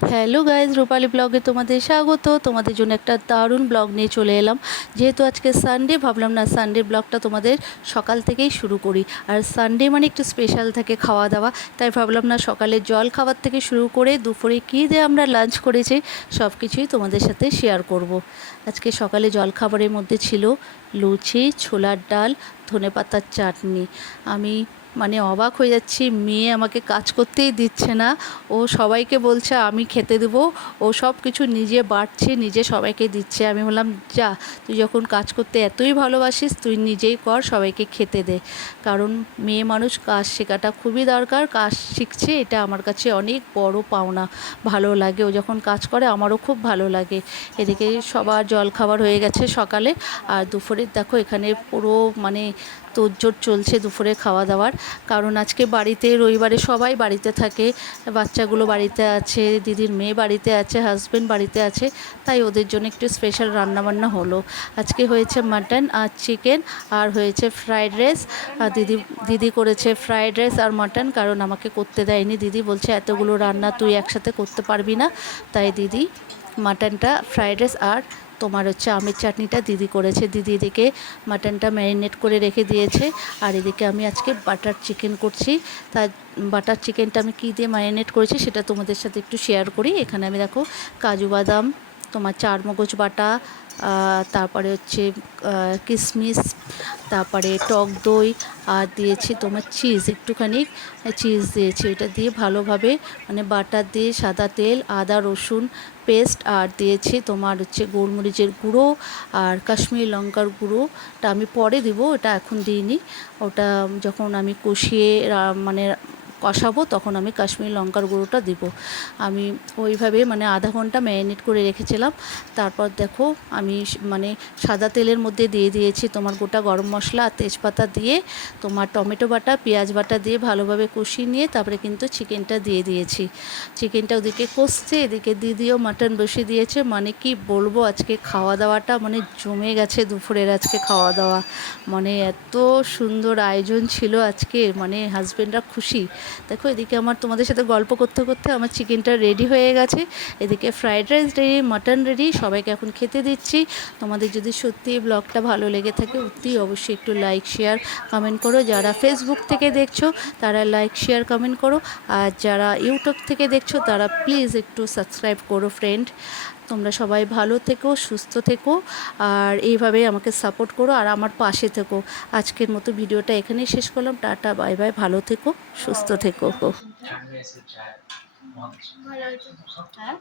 Hello guys, রূপালী ব্লগে তোমাদের স্বাগত। তোমাদের জন্য একটা দারুণ ব্লগ নিয়ে চলে এলাম। যেহেতু আজকে সানডে ভাবলাম না সানডে ব্লগটা তোমাদের সকাল থেকেই শুরু করি। আর সানডে মানে একটু স্পেশাল থাকে খাওয়া দাওয়া তাই ভাবলাম না সকালে জল খাবার থেকে শুরু করে দুপুরে কী দিয়ে আমরা লাঞ্চ করেছি সব কিছুই তোমাদের সাথে শেয়ার করব। আজকে সকালে জল খাবারের মধ্যে ছিল লুচি, ছোলার ডাল ধনেপাতার চাটনি। আমি মানে অবাক হয়ে যাচ্ছি, মেয়ে আমাকে কাজ করতেই দিচ্ছে না। ও সবাইকে বলছে, আমি খেতে দেবো। ও সব কিছু নিজে বাড়ছে, নিজে সবাইকে দিচ্ছে। আমি বললাম, যা, তুই যখন কাজ করতে এতই ভালোবাসিস, তুই নিজেই কর, সবাইকে খেতে দে। কারণ মেয়ে মানুষ, কাজ শেখাটা খুবই দরকার। কাজ শিখছে, এটা আমার কাছে অনেক বড় পাওনা। ভালো লাগে। ও যখন কাজ করে, আমারও খুব ভালো লাগে। এদিকে সবার জল খাবার হয়ে গেছে সকালে। আর দুপুরের দেখো, এখানে পুরো মানে তোড়জোড় চলছে দুপুরে খাওয়া দাওয়ার। কারণ আজকে বাড়িতে, রবিবারে সবাই বাড়িতে থাকে। বাচ্চাগুলো বাড়িতে আছে, দিদির মেয়ে বাড়িতে আছে হাজব্যান্ড বাড়িতে আছে। তাই ওদের জন্য একটু স্পেশাল রান্নাবান্না হলো। আজকে হয়েছে মাটন আর চিকেন আর হয়েছে ফ্রাইড রাইস আর দিদি দিদি করেছে ফ্রাইড রাইস আর মাটন কারণ আমাকে করতে দেয়নি। দিদি বলছে, এতগুলো রান্না তুই একসাথে করতে পারবি না। তাই দিদি মাটনটা ফ্রাইড রাইস আর তোমার হচ্ছে আমের চাটনিটা দিদি করেছে। দিদি এদিকে মাটনটা ম্যারিনেট করে রেখে দিয়েছে। আর এদিকে আমি আজকে বাটার চিকেন করছি। তার বাটার চিকেনটা আমি কী দিয়ে ম্যারিনেট করেছি সেটা তোমাদের সাথে একটু শেয়ার করি। এখানে আমি দেখো কাজু বাদাম, তোমার চার মগজ বাটা তারপরে হচ্ছে কিশমিশ তারপরে টক দই, আর দিয়েছি তোমার চিজ একটুখানি চিজ দিয়েছি। এটা দিয়ে ভালোভাবে মানে বাটার দিয়ে সাদা তেল, আদা, রসুন পেস্ট আর দিয়েছি তোমার হচ্ছে গোলমরিচের গুঁড়ো আর কাশ্মীরি লঙ্কার গুঁড়োটা আমি পরে দিব, ওটা এখন দিইনি। ওটা যখন আমি কষিয়ে মানে কষাবো, তখন আমি কাশ্মীরি লঙ্কার গুঁড়োটা দিব। আমি ওইভাবে মানে আধা ঘণ্টা ম্যারিনেট করে রেখেছিলাম। তারপর দেখো আমি মানে সাদা তেলের মধ্যে দিয়ে দিয়েছি তোমার গোটা গরম মশলা আর তেজপাতা দিয়ে, তোমার টমেটো বাটা, পেঁয়াজ বাটা দিয়ে ভালোভাবে কষিয়ে নিয়ে তারপরে কিন্তু চিকেনটা দিয়ে দিয়েছি। চিকেনটা ওদিকে কষছে, এদিকে দিদিও মাটন বসিয়ে দিয়েছে। মানে কি বলব, আজকে খাওয়া দাওয়াটা মানে জমে গেছে দুপুরের আজকে খাওয়া দাওয়া মানে এত সুন্দর আয়োজন ছিল আজকে মানে হাজব্যান্ডরা খুশি। দেখো, এদিকে আমার তোমাদের সাথে গল্প করতে করতে আমার চিকেনটা রেডি হয়ে গেছে। এদিকে fried rice ready mutton ready সবাইকে এখন খেতে দিচ্ছি। তোমাদের যদি সত্যি ব্লগটা ভালো লেগে থাকে, অতি অবশ্যই একটু লাইক শেয়ার কমেন্ট করো। যারা ফেসবুক থেকে দেখছ, তারা লাইক শেয়ার কমেন্ট করো। আর যারা ইউটিউব থেকে দেখছ, তারা প্লিজ একটু সাবস্ক্রাইব করো ফ্রেন্ড তোমরা সবাই ভালো থেকো, সুস্থ থেকো, আর এইভাবে আমাকে সাপোর্ট করো আর আমার পাশে থেকো। আজকের মতো ভিডিওটা এখানেই শেষ করলাম। টাটা বাই বাই ভালো থেকো, সুস্থ থেকো। হ্যাঁ?